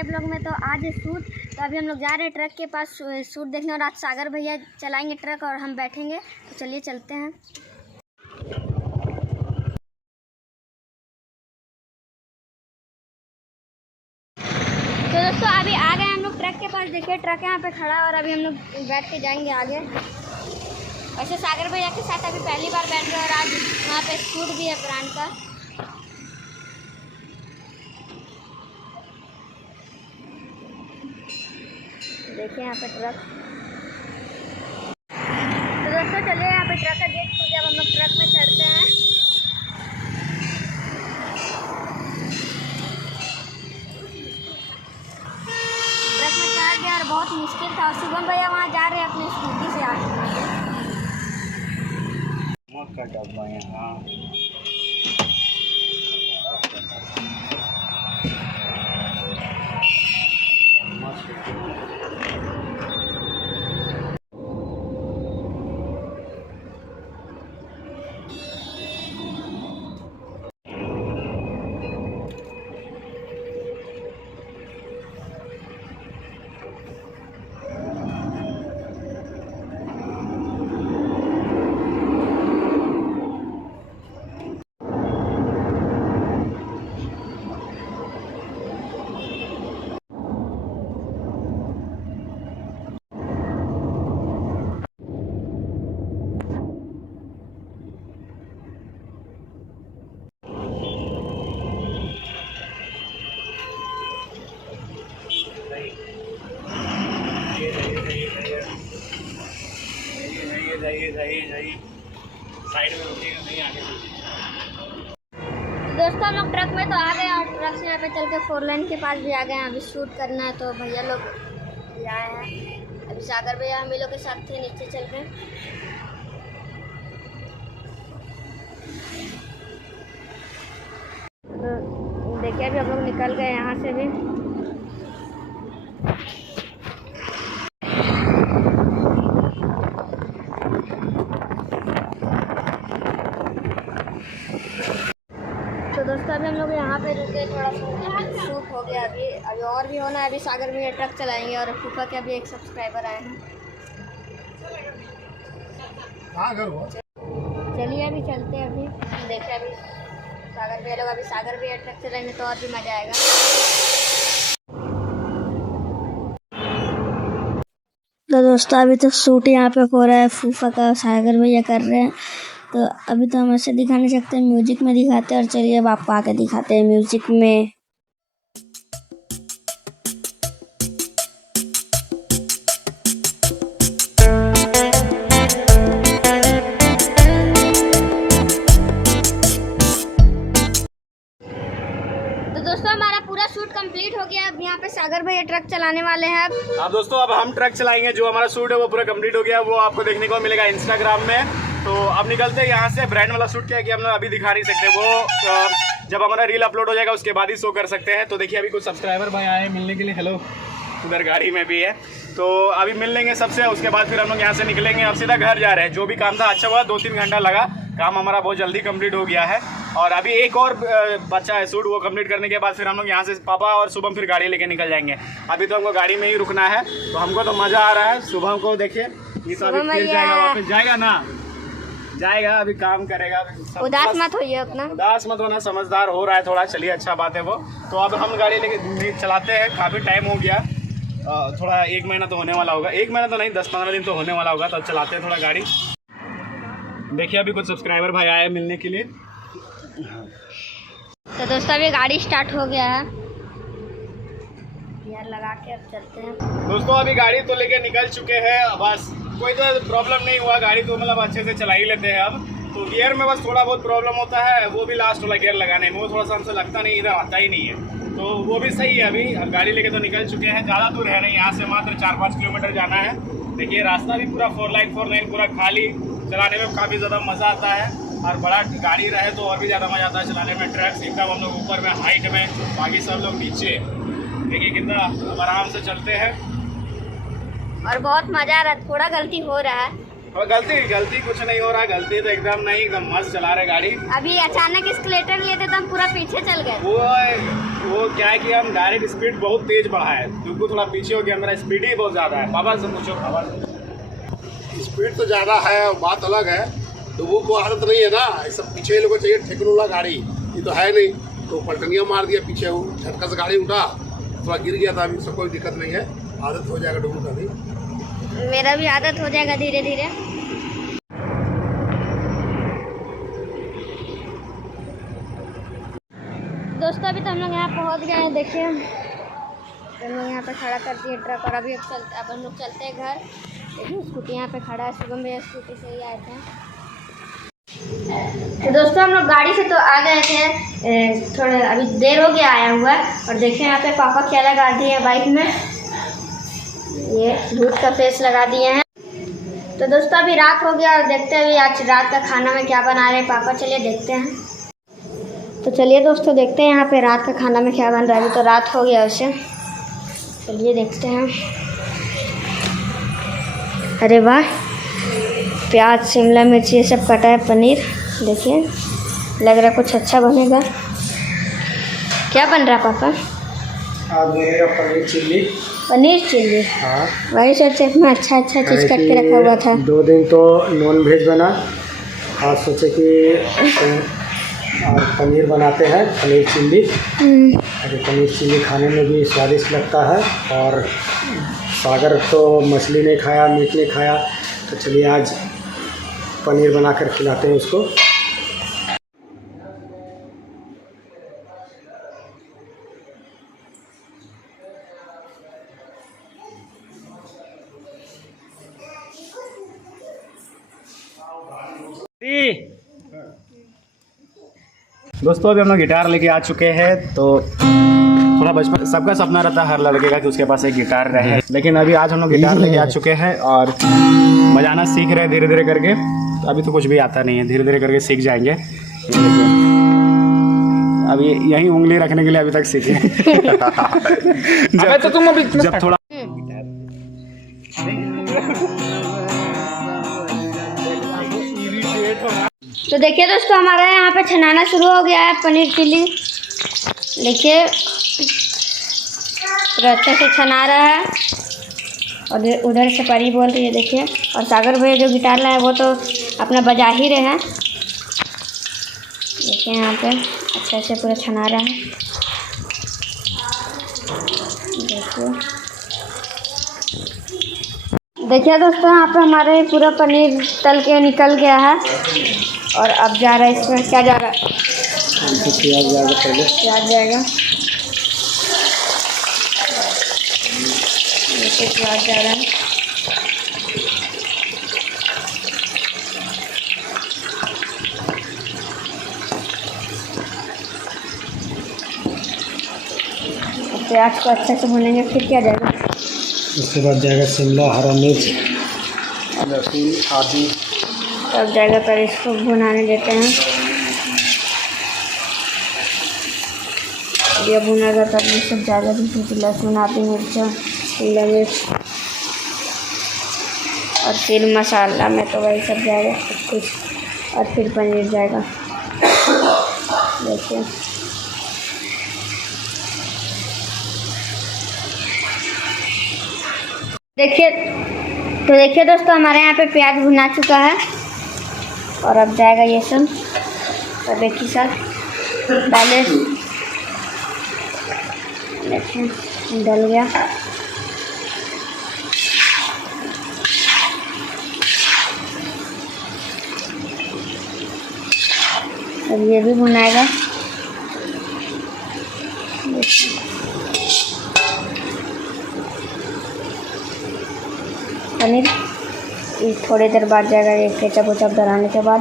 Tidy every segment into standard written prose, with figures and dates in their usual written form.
नए ब्लॉग में। तो आज शूट, तो अभी हम लोग जा रहे हैं ट्रक के पास शूट देखने, और आज सागर भैया चलाएंगे ट्रक और हम बैठेंगे। तो चलिए चलते हैं। तो दोस्तों अभी आ गए हम लोग ट्रक के पास। देखिए ट्रक यहाँ पे खड़ा है और अभी हम लोग बैठ के जाएंगे आगे। वैसे सागर भैया के साथ अभी पहली बार बैठ रहे हैं और आज वहाँ पे शूट भी है ब्रांड का। देखिए यहाँ पे ट्रक। तो दोस्तों चलिए यहाँ पे ट्रक का गेट खुल गया। अब हम लोग ट्रक में चढ़ते हैं। ट्रक में चढ़ गया और बहुत मुश्किल था। शुभम भैया वहाँ जा रहे हैं अपनी स्कूटी से आगे। साइड में रुकिएगा, नहीं आगे। दोस्तों हम लोग ट्रक में तो आ गए और ट्रक से यहाँ पे चल के 4 लाइन के पास भी आ गए हैं। अभी शूट करना है तो भैया लोग भी आए हैं। अभी सागर भैया हम लोग के साथ थे, नीचे चल के। तो देखिए अभी हम लोग निकल गए यहाँ से भी। तो दोस्तों अभी हम लोग यहाँ पे रुके, थोड़ा सा शूट हो गया। अभी और भी होना है। अभी सागर भैया ट्रक चलाएंगे और फूफा के अभी एक सब्सक्राइबर आए हैं। चलिए अभी चलते हैं। अभी देखिए अभी सागर भैया लोग, अभी सागर भैया ट्रक चलाएंगे तो और भी मज़ा आएगा। तो दोस्तों अभी तो शूट यहाँ पे हो रहा है, फूफा का सागर भैया कर रहे हैं। तो अभी तो हम ऐसे दिखा नहीं सकते, म्यूजिक में दिखाते हैं। और चलिए अब आपको आके दिखाते हैं म्यूजिक में। तो दोस्तों हमारा पूरा शूट कंप्लीट हो गया। अब यहाँ पे सागर भैया ट्रक चलाने वाले हैं। अब दोस्तों अब हम ट्रक चलाएंगे। जो हमारा शूट है वो पूरा कंप्लीट हो गया। वो आपको देखने को मिलेगा इंस्टाग्राम में। तो अब निकलते हैं यहाँ से। ब्रांड वाला शूट क्या कि हम लोग अभी दिखा नहीं सकते, वो जब हमारा रील अपलोड हो जाएगा उसके बाद ही शो कर सकते हैं। तो देखिए अभी कुछ सब्सक्राइबर भाई आए मिलने के लिए। हेलो, उधर गाड़ी में भी है। तो अभी मिल लेंगे सबसे, उसके बाद फिर हम लोग यहाँ से निकलेंगे। अब सीधा घर जा रहे हैं। जो भी काम था अच्छा हुआ, 2-3 घंटा लगा। काम हमारा बहुत जल्दी कंप्लीट हो गया है। और अभी एक और बच्चा है शूट, वो कंप्लीट करने के बाद फिर हम लोग यहाँ से पापा और शुभम फिर गाड़ी लेके निकल जाएंगे। अभी तो हमको गाड़ी में ही रुकना है। तो हमको तो मज़ा आ रहा है। शुभम को देखिए, ये तो अभी फिर जाएगा, वापस जाएगा ना, जाएगा, अभी काम करेगा। उदास मत होइए अपना, उदास मत होना, समझदार हो रहा है थोड़ा। चलिए अच्छा बात है वो। तो अब हम गाड़ी लेके चलाते हैं। काफ़ी टाइम हो गया, थोड़ा 1 महीना तो होने वाला होगा। 1 महीना तो नहीं, 10-15 दिन तो होने वाला होगा। तो चलाते हैं थोड़ा गाड़ी। देखिए अभी कुछ सब्सक्राइबर भाई आए मिलने के लिए। तो दोस्तों अभी गाड़ी स्टार्ट हो गया है, गियर लगा के अब चलते हैं। दोस्तों अभी गाड़ी तो लेके निकल चुके हैं। बस कोई तो प्रॉब्लम नहीं हुआ, गाड़ी तो मतलब अच्छे से चला ही लेते हैं अब। तो गियर में बस थोड़ा बहुत प्रॉब्लम होता है, वो भी लास्ट वाला गियर लगाने में, वो थोड़ा सा हमसे लगता नहीं, इधर आता ही नहीं है। तो वो भी सही है। अभी अब गाड़ी लेके तो निकल चुके हैं। ज़्यादा दूर है नहीं, यहाँ से मात्र 4-5 किलोमीटर जाना है। देखिए रास्ता भी पूरा 4 लाइन पूरा खाली। चलाने में काफ़ी ज़्यादा मज़ा आता है। और बड़ा गाड़ी रहे तो और भी ज़्यादा मज़ा आता है चलाने में। ट्रक एकदम हम लोग ऊपर में हाइट में, बाकी सब लोग नीचे। देखिए कितना आराम से चलते हैं और बहुत मज़ा आ रहा है। थोड़ा गलती हो रहा है और गलती कुछ नहीं हो रहा, गलती तो एकदम नहीं, एकदम मस्त चला रहे गाड़ी। अभी अचानक एस्केलेटर लिए थे तो हम पूरा पीछे चल गए। वो क्या है कि हम डायरेक्ट स्पीड बहुत तेज बढ़ाए, क्योंकि थोड़ा पीछे हो गया, मेरा स्पीड ही बहुत ज़्यादा है। पापा से पूछो, पापा स्पीड तो ज़्यादा है, बात अलग है, लोगों को आदत नहीं है ना, सब पीछे लोगों को चाहिए ठेकने वाला गाड़ी, ये तो है नहीं, तो पलटनिया मार दिया पीछे, वो झटका से गाड़ी उठा, थोड़ा गिर गया था। अभी सब कोई दिक्कत नहीं है, आदत हो जाएगा डुबू का भी। मेरा भी आदत हो जाएगा धीरे धीरे। दोस्तों अभी तो हम लोग यहाँ पहुँच गए हैं, देखिए हम लोग यहाँ पे खड़ा कर दिए ट्रक और अभी अब हम लोग चलते हैं घर। देखिए स्कूटी यहाँ पे खड़ा है, शुभम भैया स्कूटी से ही आए थे। तो दोस्तों हम लोग गाड़ी से तो आ गए थे, थोड़ा अभी देर हो गया आया हुआ, और देखिए यहाँ पे पापा क्या लगा दिए हैं बाइक में, ये भूत का फेस लगा दिए हैं। तो दोस्तों अभी रात हो गया और देखते हैं अभी आज रात का खाना में क्या बना रहे हैं पापा, चलिए देखते हैं। तो चलिए दोस्तों देखते हैं यहाँ पे रात का खाना में क्या बन रहा है। अभी तो रात हो गया वैसे, चलिए देखते हैं। अरे वाह, प्याज शिमला मिर्च ये सब कटा है, पनीर देखिए, लग रहा है कुछ अच्छा बनेगा। क्या बन रहा है पापा? आज बनेगा पनीर चिल्ली। पनीर चिल्ली? हाँ, वही सोचे इतना अच्छा चीज़ काट के रखा हुआ था। 2 दिन तो नॉन वेज बना, आज सोचे कि और पनीर बनाते हैं, पनीर चिल्ली। अरे पनीर चिल्ली खाने में भी स्वादिष्ट लगता है, और सागर तो मछली नहीं खाया, मीट नहीं खाया, तो चलिए आज पनीर बनाकर खिलाते हैं उसको। दोस्तों अभी हम लोग गिटार लेके आ चुके हैं, तो थोड़ा बचपन सबका सपना रहता है हर लड़के का कि उसके पास एक गिटार रहे, लेकिन अभी आज हम लोग गिटार लेके आ चुके हैं और बजाना सीख रहे हैं धीरे धीरे करके। तो अभी तो कुछ भी आता नहीं है, धीरे धीरे करके सीख जाएंगे। अभी यही उंगली रखने के लिए अभी तक सीखे। जब तो तुम अभी जब थोड़ा तो देखिए दोस्तों हमारा यहाँ पे छनाना शुरू हो गया है पनीर चिल्ली। देखिए पूरा अच्छे से छना रहा है, और उधर से परी बोल रही है देखिए, और सागर भैया जो गिटार लाए वो तो अपना बजा ही रहे हैं। देखिए यहाँ पे अच्छे से पूरा छना रहा है, देखिए दोस्तों यहाँ पे हमारे पूरा पनीर तल के निकल गया है, और अब जा रहा है इसमें क्या जा रहा है, प्याज जाएगा, पहले प्याज जाएगा, देखिए प्याज जा रहा है। प्याज को अच्छे से भूनेंगे, फिर क्या जाएगा, उसके बाद जाएगा शिमला, हरा मिर्च, लहसुन, आदि, तब जाएगा। पर इसको भुनाने देते हैं, ये भुनेगा तब ये सब जाएगा, जैसे लहसुन, आदि, मिर्च, शिमला मिर्च, और फिर मसाला में तो वही सब जाएगा सब कुछ, और फिर पनीर जाएगा। देखिए तो देखिए दोस्तों हमारे यहाँ पे प्याज भुना चुका है, और अब जाएगा ये सब एक ही साथ पहले। देखिए डल गया, अब ये भी भुनाएगा। पनीर थोड़ी देर बाद जाएगा, ये केचप वेचप डलाने के बाद।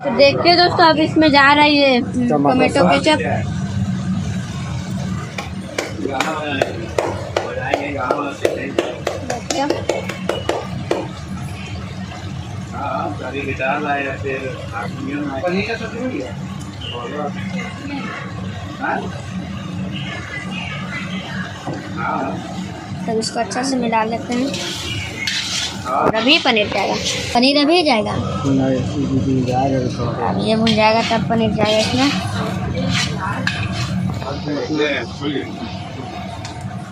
तो देखिए दोस्तों अब इसमें जा रहा है ये टोमेटो केचप। तब इसको अच्छा से मिला लेते हैं और अभी पनीर जाएगा। पनीर अभी जाएगा, अब ये भुन जाएगा तब पनीर जाएगा इसमें।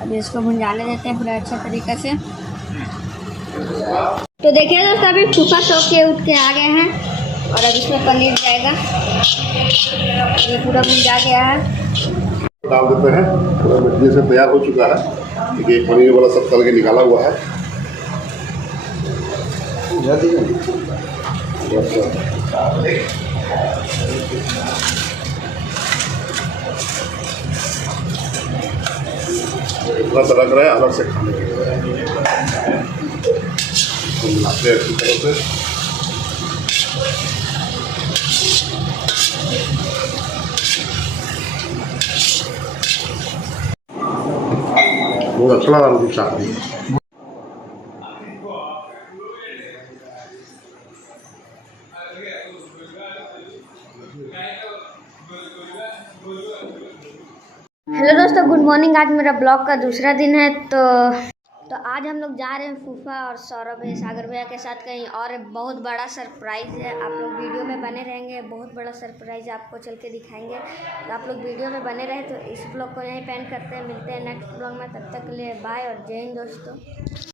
अभी इसको भुंजाने देते हैं पूरा अच्छा तरीके से। तो देखिए दोस्तों, अभी फूफा सो के उठ के आ गए हैं और अब इसमें पनीर जाएगा। ये पूरा भुंजा गया है। डाल देते हैं, पूरा मिटने से तैयार हो चुका है। देखिए पनीर वाला सब तल के निकाला हुआ है। इतना सा लग रहा है अलग से खाने के लिए। तो मिलाते हैं अच्छी तरह से। बहुत अच्छा लगा मुझे चाट। हेलो दोस्तों, गुड मॉर्निंग। आज मेरा ब्लॉग का दूसरा दिन है। तो आज हम लोग जा रहे हैं फूफा और सौरभ भैया, सागर भैया के साथ कहीं और। बहुत बड़ा सरप्राइज़ है, आप लोग वीडियो में बने रहेंगे। बहुत बड़ा सरप्राइज़ आपको चल के दिखाएंगे, तो आप लोग वीडियो में बने रहे। तो इस ब्लॉग को यहीं पे एंड करते हैं, मिलते हैं नेक्स्ट ब्लॉग में। तब तक के लिए बाय और जय हिंद दोस्तों।